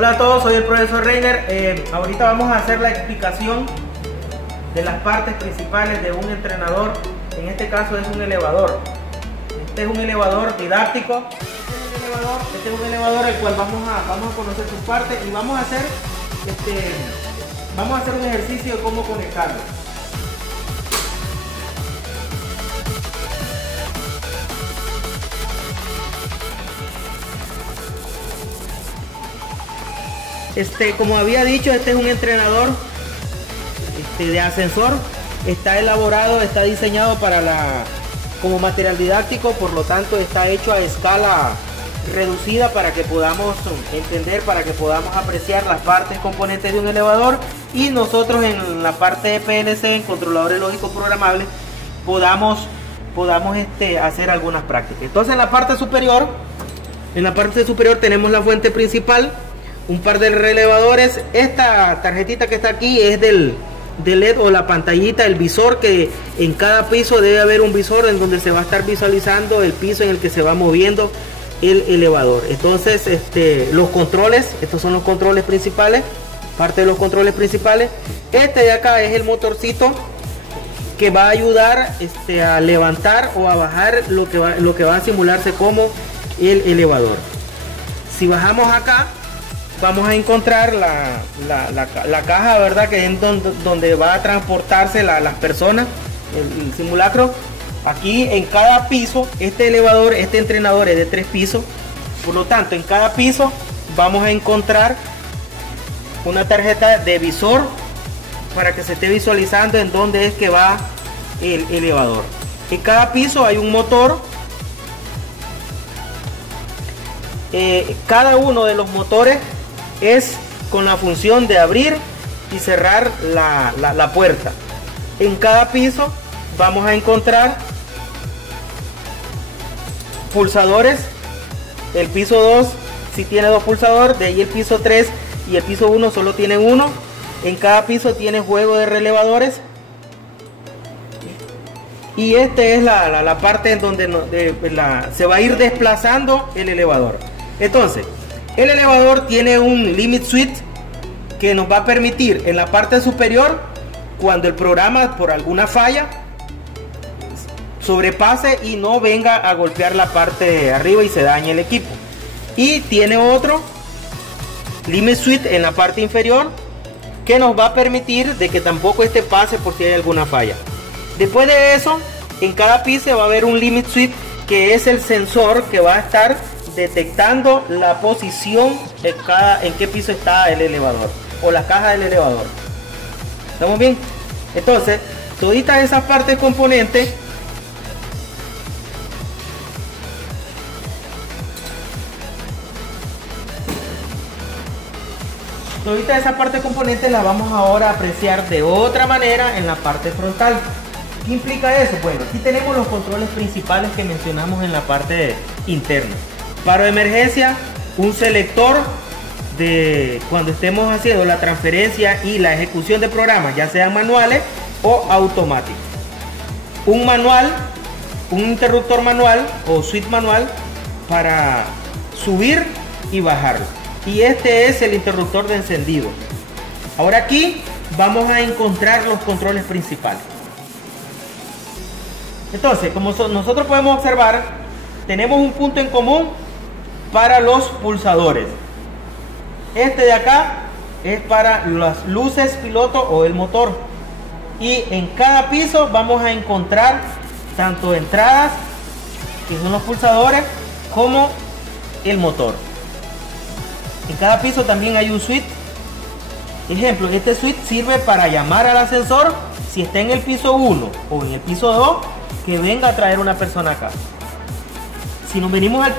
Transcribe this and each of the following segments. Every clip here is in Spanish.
Hola a todos, soy el profesor Reiner. Ahorita vamos a hacer la explicación de las partes principales de un entrenador. En este caso es un elevador. Este es un elevador didáctico. Este es un elevador el cual vamos a conocer sus partes y vamos a hacer un ejercicio de cómo conectarlo. Como había dicho, este es un entrenador de ascensor. Está elaborado, está diseñado como material didáctico, por lo tanto está hecho a escala reducida para que podamos entender, para que podamos apreciar las partes componentes de un elevador, y nosotros en la parte de PLC, en controladores lógicos programables, podamos hacer algunas prácticas. Entonces en la parte superior tenemos la fuente principal, un par de relevadores. Esta tarjetita que está aquí es del LED o la pantallita, el visor, que en cada piso debe haber un visor en donde se va a estar visualizando el piso en el que se va moviendo el elevador. Entonces los controles, estos son los controles principales, parte de los controles principales. Este de acá es el motorcito que va a ayudar a levantar o a bajar lo que va a simularse como el elevador. Si bajamos acá, vamos a encontrar la caja, ¿verdad? Que es donde va a transportarse las personas, el simulacro. Aquí en cada piso, este entrenador es de 3 pisos. Por lo tanto, en cada piso vamos a encontrar una tarjeta de visor para que se esté visualizando en dónde es que va el elevador. En cada piso hay un motor. Cada uno de los motores es con la función de abrir y cerrar la puerta. En cada piso vamos a encontrar pulsadores. El piso 2 sí tiene 2 pulsadores, de ahí el piso 3 y el piso 1 solo tienen 1. En cada piso tiene juego de relevadores. Y esta es la parte en donde se va a ir desplazando el elevador. Entonces, el elevador tiene un limit switch que nos va a permitir en la parte superior, cuando el programa por alguna falla sobrepase y no venga a golpear la parte de arriba y se dañe el equipo. Y tiene otro limit switch en la parte inferior que nos va a permitir de que tampoco pase por si hay alguna falla. Después de eso, en cada piso va a haber un limit switch, que es el sensor que va a estar detectando la posición en qué piso está el elevador o la caja del elevador. ¿Estamos bien? Entonces, toditas esas partes componentes las vamos ahora a apreciar de otra manera en la parte frontal. ¿Qué implica eso? Bueno, aquí tenemos los controles principales que mencionamos en la parte interna. Paro de emergencia, un selector de cuando estemos haciendo la transferencia y la ejecución de programas, ya sean manuales o automáticos. Un manual, un interruptor manual o switch manual para subir y bajarlo. Y este es el interruptor de encendido. Ahora aquí vamos a encontrar los controles principales. Entonces, como nosotros podemos observar, tenemos un punto en común para los pulsadores. Este de acá es para las luces piloto o el motor. Y en cada piso vamos a encontrar tanto entradas, que son los pulsadores, como el motor. En cada piso también hay un switch. Ejemplo, este switch sirve para llamar al ascensor si está en el piso 1 o en el piso 2, que venga a traer una persona acá. Si nos venimos al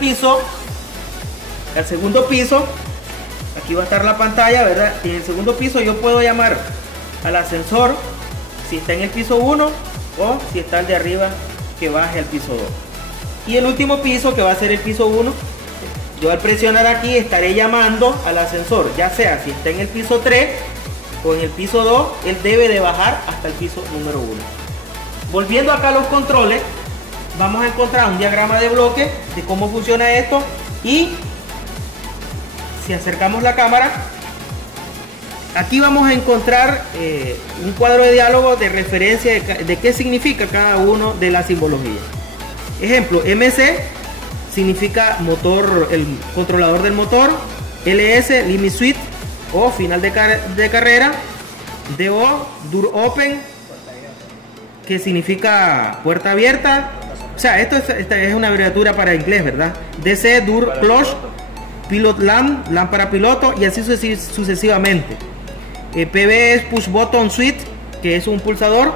segundo piso, aquí va a estar la pantalla, ¿verdad? En el segundo piso yo puedo llamar al ascensor si está en el piso 1 o si está el de arriba, que baje al piso 2. Y el último piso, que va a ser el piso 1, yo al presionar aquí estaré llamando al ascensor, ya sea si está en el piso 3 o en el piso 2, él debe de bajar hasta el piso número 1. Volviendo acá a los controles, vamos a encontrar un diagrama de bloque de cómo funciona esto, y si acercamos la cámara, aquí vamos a encontrar un cuadro de diálogo de referencia de qué significa cada uno de las simbologías. Ejemplo, MC significa motor, el controlador del motor. LS, limit switch o final de carrera. DO, door open, que significa puerta abierta. O sea, esta es una abreviatura para inglés, ¿verdad? DC, door close, pilot lamp, lámpara piloto, y así sucesivamente. PB es push button switch, que es un pulsador,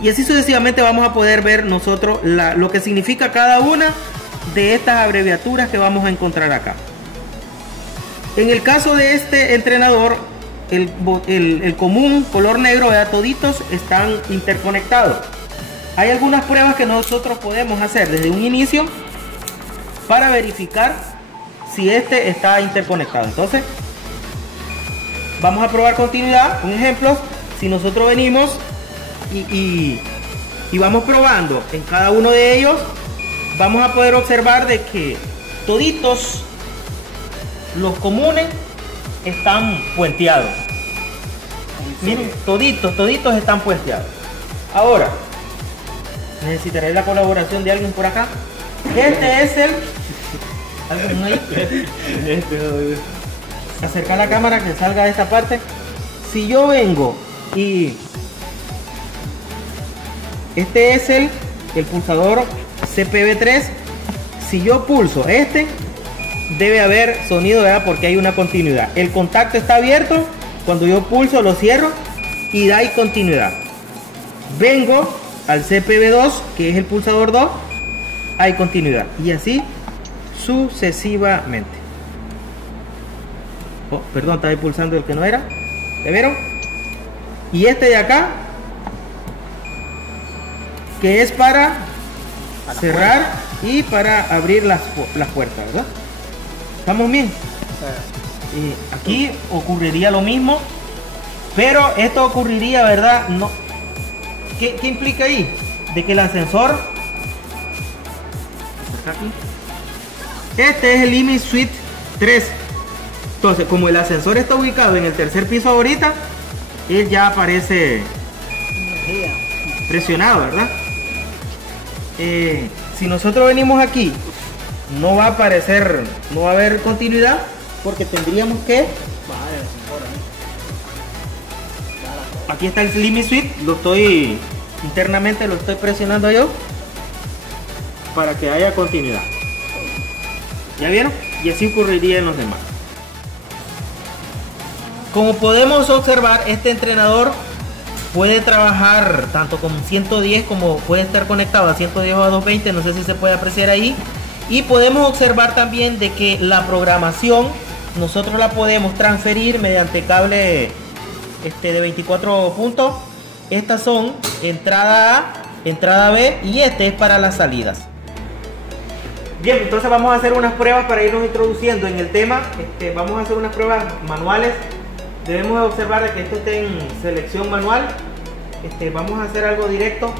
y así sucesivamente vamos a poder ver nosotros lo que significa cada una de estas abreviaturas que vamos a encontrar acá. En el caso de este entrenador, el común color negro, ¿verdad? Toditos están interconectados. Hay algunas pruebas que nosotros podemos hacer desde un inicio para verificar si este está interconectado. Entonces vamos a probar continuidad. Un ejemplo, si nosotros venimos y vamos probando en cada uno de ellos, vamos a poder observar de que toditos los comunes están puenteados. Miren, toditos están puenteados. Ahora necesitaré la colaboración de alguien por acá. Este es el... ¿Alguien ahí? Acercar la cámara que salga de esta parte. Si yo vengo y este es el pulsador CPB3, si yo pulso este, debe haber sonido, ¿verdad? Porque hay una continuidad. El contacto está abierto, cuando yo pulso lo cierro y da continuidad. Vengo al CPB2, que es el pulsador 2, hay continuidad, y así sucesivamente. Oh, perdón, estaba pulsando el que no era. ¿Ya vieron? Y este de acá, que es para cerrar y para abrir las puertas, ¿verdad? ¿Estamos bien? Aquí ocurriría lo mismo, pero esto ocurriría, ¿verdad? No. ¿Qué implica ahí? De que el ascensor, aquí, este es el limit switch 3. Entonces, como el ascensor está ubicado en el tercer piso ahorita, él ya aparece presionado, ¿verdad? Si nosotros venimos aquí, no va a aparecer, no va a haber continuidad, porque tendríamos que... Aquí está el limit switch, internamente lo estoy presionando yo para que haya continuidad. ¿Ya vieron? Y así ocurriría en los demás. Como podemos observar, este entrenador puede trabajar tanto con 110 como puede estar conectado a 110 o a 220, no sé si se puede apreciar ahí. Y podemos observar también de que la programación nosotros la podemos transferir mediante cable de 24 puntos. Estas son entrada A, entrada B, y este es para las salidas. Bien, entonces vamos a hacer unas pruebas para irnos introduciendo en el tema. Vamos a hacer unas pruebas manuales. Debemos observar de que esto esté en selección manual. Vamos a hacer algo directo.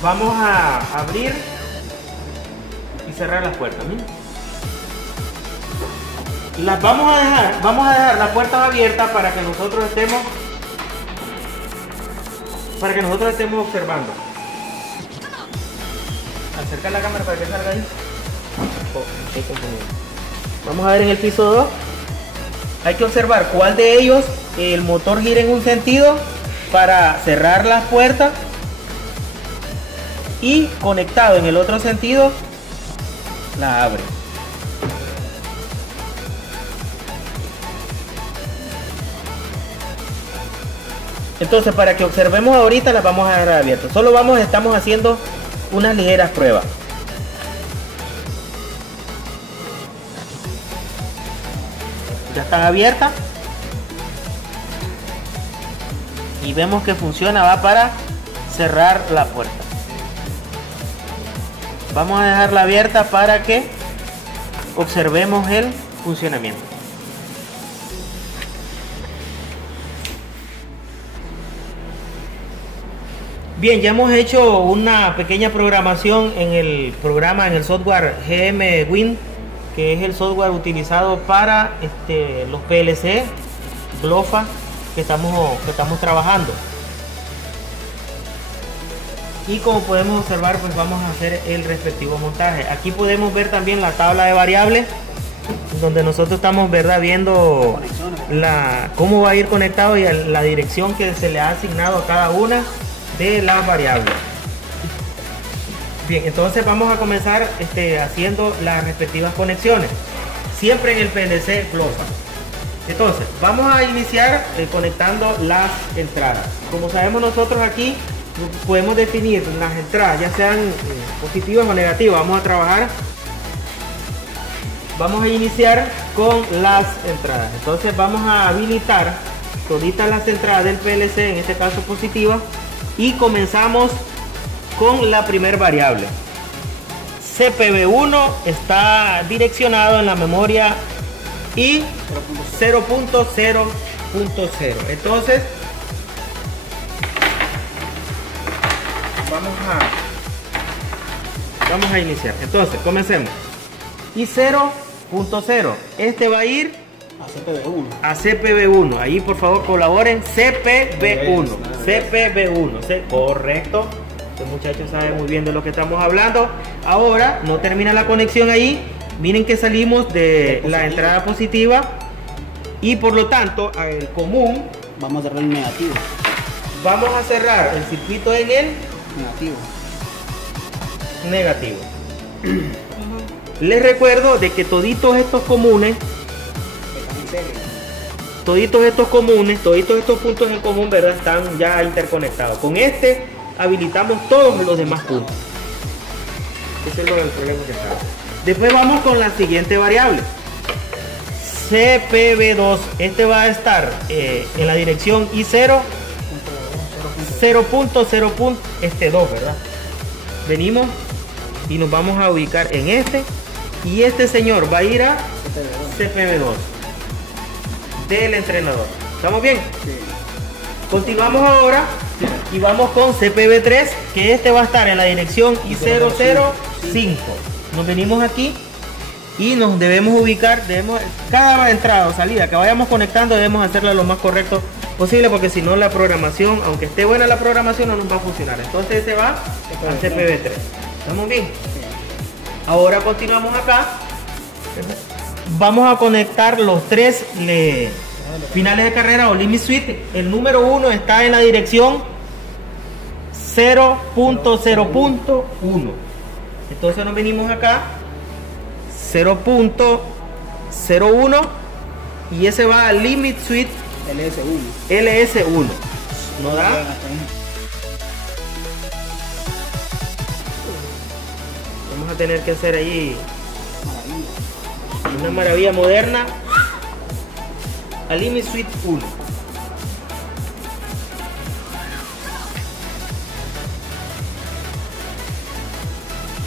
Vamos a abrir y cerrar las puertas. ¿Sí? Las vamos a dejar las puertas abiertas para que nosotros estemos observando. Acercar la cámara para que salga ahí. Vamos a ver en el piso 2. Hay que observar cuál de ellos el motor gira en un sentido para cerrar las puertas, y conectado en el otro sentido la abre. Entonces, para que observemos ahorita, las vamos a dejar abiertas. Solo estamos haciendo unas ligeras pruebas. Ya están abiertas y vemos que funciona, va para cerrar la puerta. Vamos a dejarla abierta para que observemos el funcionamiento. Bien, ya hemos hecho una pequeña programación en el programa, en el software GM Win, que es el software utilizado para los PLC, GLOFA, que estamos trabajando. Y como podemos observar, pues vamos a hacer el respectivo montaje. Aquí podemos ver también la tabla de variables, donde nosotros estamos, ¿verdad?, viendo cómo va a ir conectado y la dirección que se le ha asignado a cada una de las variables. Bien, entonces vamos a comenzar haciendo las respectivas conexiones, siempre en el PLC GLOFA. Entonces vamos a iniciar conectando las entradas. Como sabemos nosotros aquí podemos definir las entradas, ya sean positivas o negativas. Vamos a iniciar con las entradas. Entonces vamos a habilitar toditas las entradas del PLC, en este caso positivas, y comenzamos con la primer variable. CPB1 está direccionado en la memoria y 0.0.0. Entonces vamos a iniciar. Entonces comencemos. Y 0.0, este va a ir a CPB1. Ahí por favor colaboren. CPB1. Correcto. Los muchachos saben muy bien de lo que estamos hablando. Ahora no termina la conexión ahí. Miren que salimos de la entrada positiva y por lo tanto el común vamos a cerrar el negativo. Vamos a cerrar el circuito en el negativo. Les recuerdo de que toditos estos puntos en común, ¿verdad?, están ya interconectados. Con habilitamos todos los demás puntos. Ese es el problema que está. Después vamos con la siguiente variable. CPB2. Este va a estar en la dirección I0 0.0.2, ¿verdad? Venimos y nos vamos a ubicar en y este señor va a ir a CPB2 del entrenador. ¿Estamos bien? Sí. Continuamos ahora y vamos con CPB3, que va a estar en la dirección I005. Nos venimos aquí y nos debemos ubicar, cada entrada o salida que vayamos conectando debemos hacerla lo más correcto posible, porque si no la programación, aunque esté buena la programación, no nos va a funcionar. Entonces se va al CPB3. ¿Estamos bien? Ahora continuamos acá. Vamos a conectar los tres finales de carrera o limit switch. El número 1 está en la dirección 0.0.1. Entonces nos venimos acá 0.01 y ese va al limit switch LS1. ¿No da? Vamos a tener que hacer ahí una maravilla moderna al limit switch 1.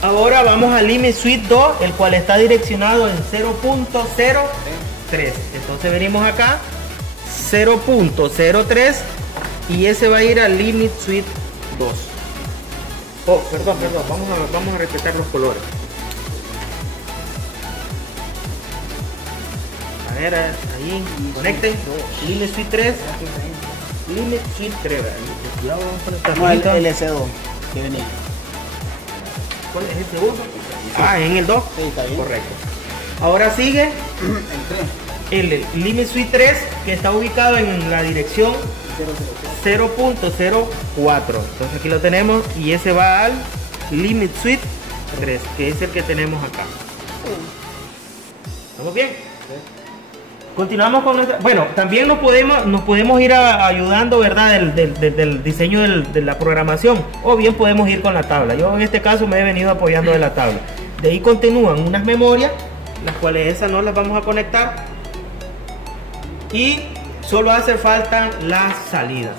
Ahora vamos al limit switch 2, el cual está direccionado en 0.03. Entonces venimos acá 0.03 y ese va a ir al limit switch 2. Oh, perdón, vamos a respetar los colores. A ver, ahí, conecten. Limit switch 3. Limit switch 3. No, el LC2 que venía. ¿Cuál es el segundo? Ah, en el 2. Sí, está bien. Correcto. Ahora sigue el limit switch 3, que está ubicado en la dirección 0.04. Entonces aquí lo tenemos y ese va al limit switch 3, que es el que tenemos acá. ¿Estamos bien? Continuamos con nuestra... Bueno, también nos podemos ir ayudando, ¿verdad?, del diseño de la programación, o bien podemos ir con la tabla. Yo en este caso me he venido apoyando de la tabla. De ahí continúan unas memorias, las cuales esas no las vamos a conectar, y solo hace falta las salidas,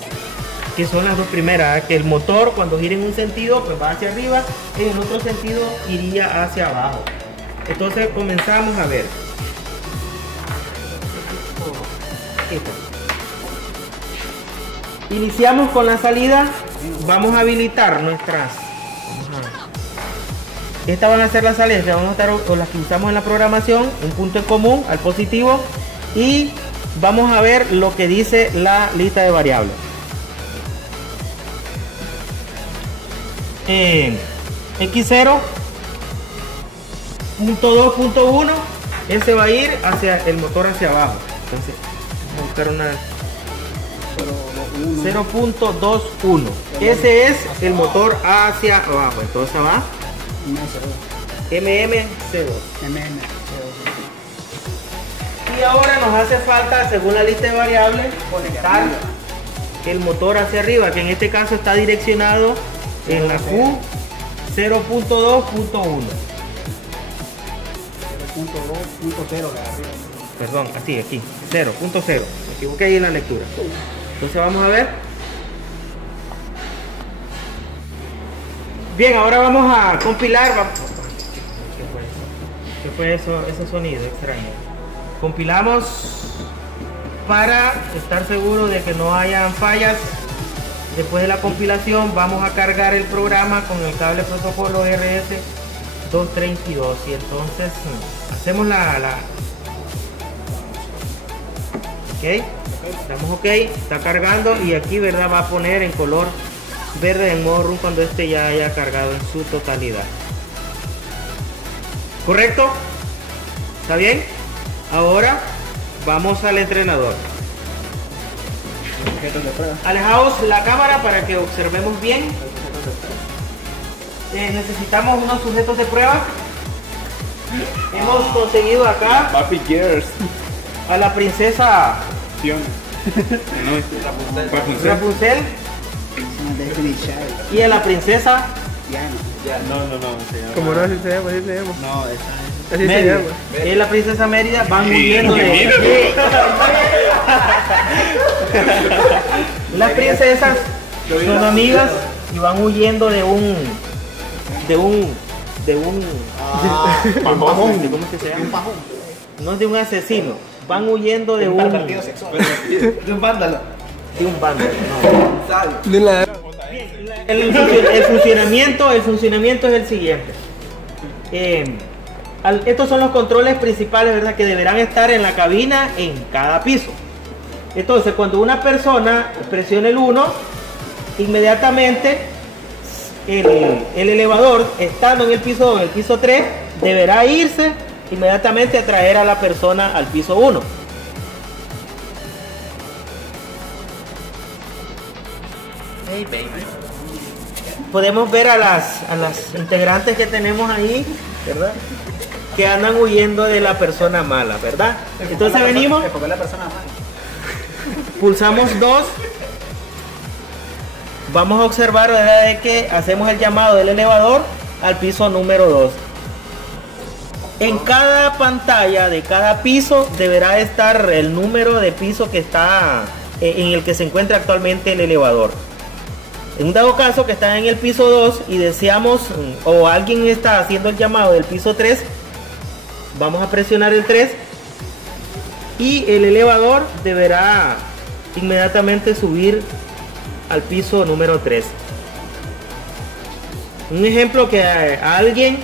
que son las dos primeras, que el motor cuando gira en un sentido pues va hacia arriba, en el otro sentido iría hacia abajo. Entonces comenzamos a ver. Iniciamos con la salida vamos a habilitar nuestras. Estas van a ser las salidas que vamos a estar, o las que usamos en la programación, un punto en común al positivo, y vamos a ver lo que dice la lista de variables. X0 .2.1, ese va a ir hacia el motor hacia abajo. Entonces vamos a buscar una 0.21. Ese es el motor hacia abajo. Entonces va MM02. Y ahora nos hace falta, según la lista de variables, conectar el motor hacia arriba, que en este caso está direccionado en la Q 0.2.1. Perdón, así, aquí, 0.0. Me equivoqué ahí en la lectura. Entonces vamos a ver. Bien, ahora vamos a compilar. ¿Qué fue eso? Ese sonido extraño. Compilamos para estar seguro de que no hayan fallas. Después de la compilación vamos a cargar el programa con el cable protocolo RS232 y entonces hacemos ok, damos ok, está cargando y aquí, verdad, va a poner en color verde en modo run cuando este ya haya cargado en su totalidad. ¿Correcto? ¿Está bien? Ahora vamos al entrenador. Alejaos la cámara para que observemos bien. Necesitamos unos sujetos de prueba. Hemos conseguido acá a la princesa Rapunzel y a la princesa Como no, así se llama, así se llama. No, Así se llama. y la princesa Mérida van huyendo de... Las princesas son amigas y van huyendo de un ¿cómo es que se llama? No es de un asesino, van huyendo de un vándalo. de un vándalo, no. De la... El funcionamiento es el siguiente. Estos son los controles principales, ¿verdad?, que deberán estar en la cabina en cada piso. Entonces, cuando una persona presione el 1, inmediatamente el elevador, estando en el piso 2, en el piso 3, deberá irse inmediatamente a traer a la persona al piso 1. Hey, baby. Podemos ver a las integrantes que tenemos ahí, ¿verdad?, que andan huyendo de la persona mala, ¿verdad? Entonces venimos, pulsamos 2, vamos a observar, ¿verdad?, de que hacemos el llamado del elevador al piso número 2. En cada pantalla de cada piso deberá estar el número de piso que está en el que se encuentra actualmente el elevador. En un dado caso que está en el piso 2 y deseamos, o alguien está haciendo el llamado del piso 3, vamos a presionar el 3 y el elevador deberá inmediatamente subir al piso número 3. Un ejemplo que alguien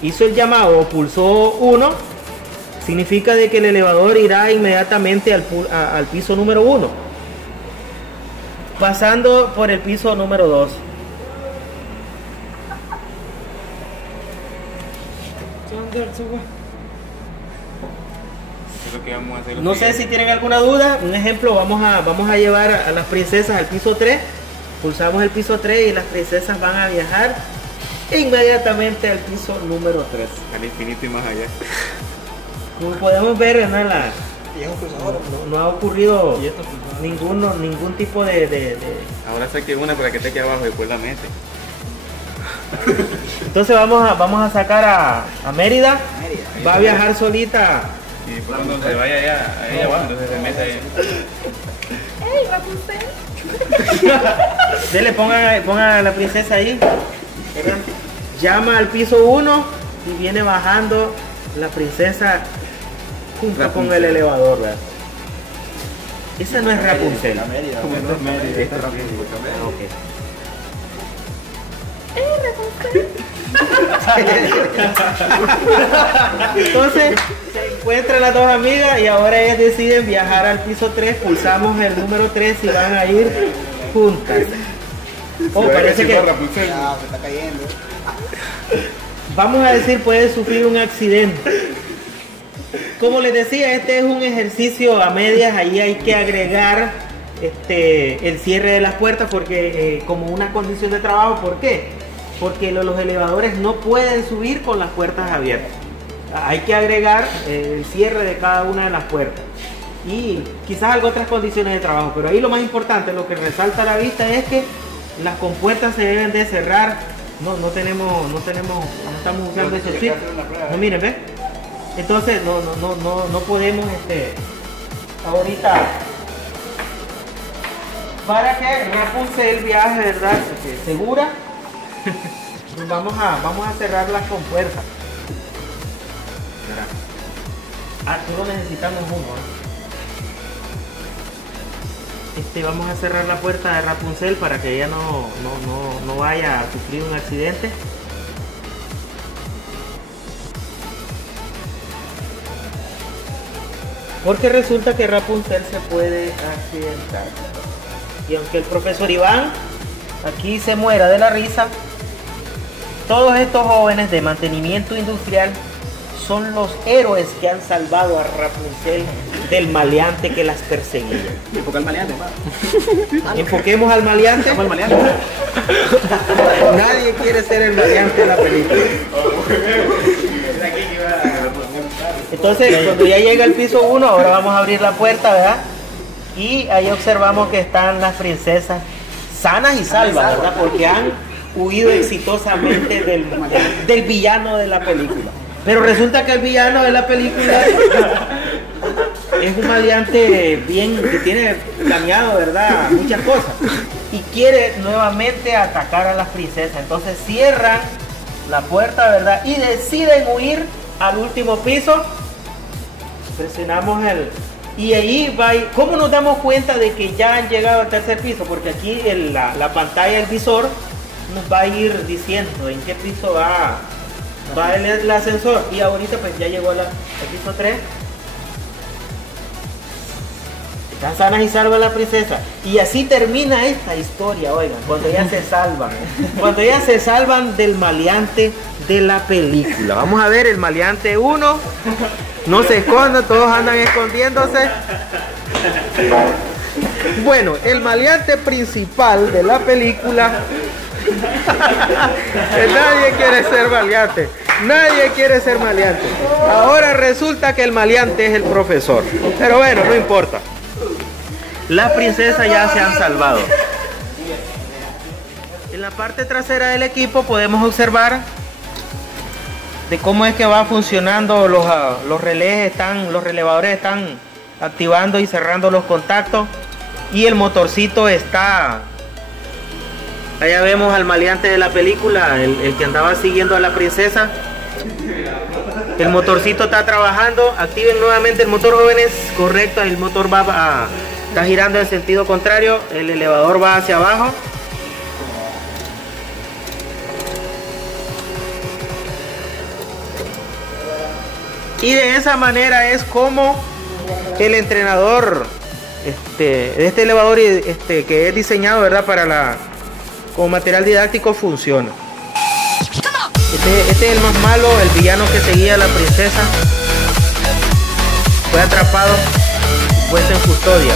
hizo el llamado o pulsó 1, significa de que el elevador irá inmediatamente al piso número 1, pasando por el piso número 2. No sé si tienen alguna duda. Un ejemplo, vamos a llevar a las princesas al piso 3. Pulsamos el piso 3 y las princesas van a viajar inmediatamente al piso número 3. Al infinito y más allá. Como podemos ver, no ha ocurrido ningún tipo de... Ahora saqué una para que esté aquí abajo, después la mete. Entonces vamos a sacar a Mérida. Va a viajar solita. Y después cuando se vaya allá, ahí abajo, entonces se mete ahí. ¡Ey, Rapunzel! Dele, ponga a la princesa ahí. Llama al piso 1 y viene bajando la princesa junto con el elevador, ¿verdad? Esa no es Rapunzel. La Mérida. Esto es Rapunzel. Ok. Entonces se encuentran las dos amigas y ahora ellas deciden viajar al piso 3. Pulsamos el número 3 y van a ir juntas. Oh, parece que Ya, se está cayendo. vamos a decir puede sufrir un accidente. Como les decía, este es un ejercicio a medias. Ahí hay que agregar el cierre de las puertas porque como una condición de trabajo. ¿Por qué? Porque los elevadores no pueden subir con las puertas abiertas. Hay que agregar el cierre de cada una de las puertas y quizás algo otras condiciones de trabajo, pero ahí lo más importante, lo que resalta a la vista es que las compuertas se deben de cerrar. No estamos usando ese chip. No, miren, ¿ves? Entonces no podemos ahorita, para que Rapunzel viaje, ¿verdad? Segura. Vamos a cerrar las compuertas. Tú lo necesitamos uno, vamos a cerrar la puerta de Rapunzel para que ella no vaya a sufrir un accidente. Porque resulta que Rapunzel se puede accidentar. Y aunque el profesor Iván aquí se muera de la risa, todos estos jóvenes de mantenimiento industrial son los héroes que han salvado a Rapunzel del maleante que las perseguía. Enfoca al maleante, Enfoquemos al maleante. al maleante. Nadie quiere ser el maleante de la película. Entonces, cuando ya llega al piso 1, ahora vamos a abrir la puerta, ¿verdad? Y ahí observamos que están las princesas sanas y salvas, ¿verdad? Porque han huido exitosamente del villano de la película. Pero resulta que el villano de la película es un maleante que tiene planeado, ¿verdad? Muchas cosas. Y quiere nuevamente atacar a las princesas. Entonces cierran la puerta, ¿verdad? Y deciden huir al último piso. Presionamos y ahí va. ¿Cómo nos damos cuenta de que ya han llegado al tercer piso? Porque aquí la pantalla del visor nos va a ir diciendo en qué piso va el ascensor. Y ahorita pues ya llegó al piso 3. Están sanas y salvas la princesa. Y así termina esta historia, oigan, cuando ellas se salvan. Cuando ellas se salvan del maleante de la película. Vamos a ver el maleante 1. No se escondan, todos andan escondiéndose. Bueno, el maleante principal de la película. Que nadie quiere ser maleante. Nadie quiere ser maleante. Ahora resulta que el maleante es el profesor. Pero bueno, no importa. Las princesas ya se han salvado. En la parte trasera del equipo podemos observar de cómo es que va funcionando los relés. Los relevadores están activando y cerrando los contactos. Y el motorcito está... Allá vemos al maleante de la película, el que andaba siguiendo a la princesa. El motorcito está trabajando. Activen nuevamente el motor, jóvenes. Correcto, el motor está girando en sentido contrario. El elevador va hacia abajo. Y de esa manera es como el entrenador de este elevador que es diseñado, ¿verdad?, como material didáctico funciona. Este es el más malo, el villano que seguía a la princesa. Fue atrapado, puesto en custodia.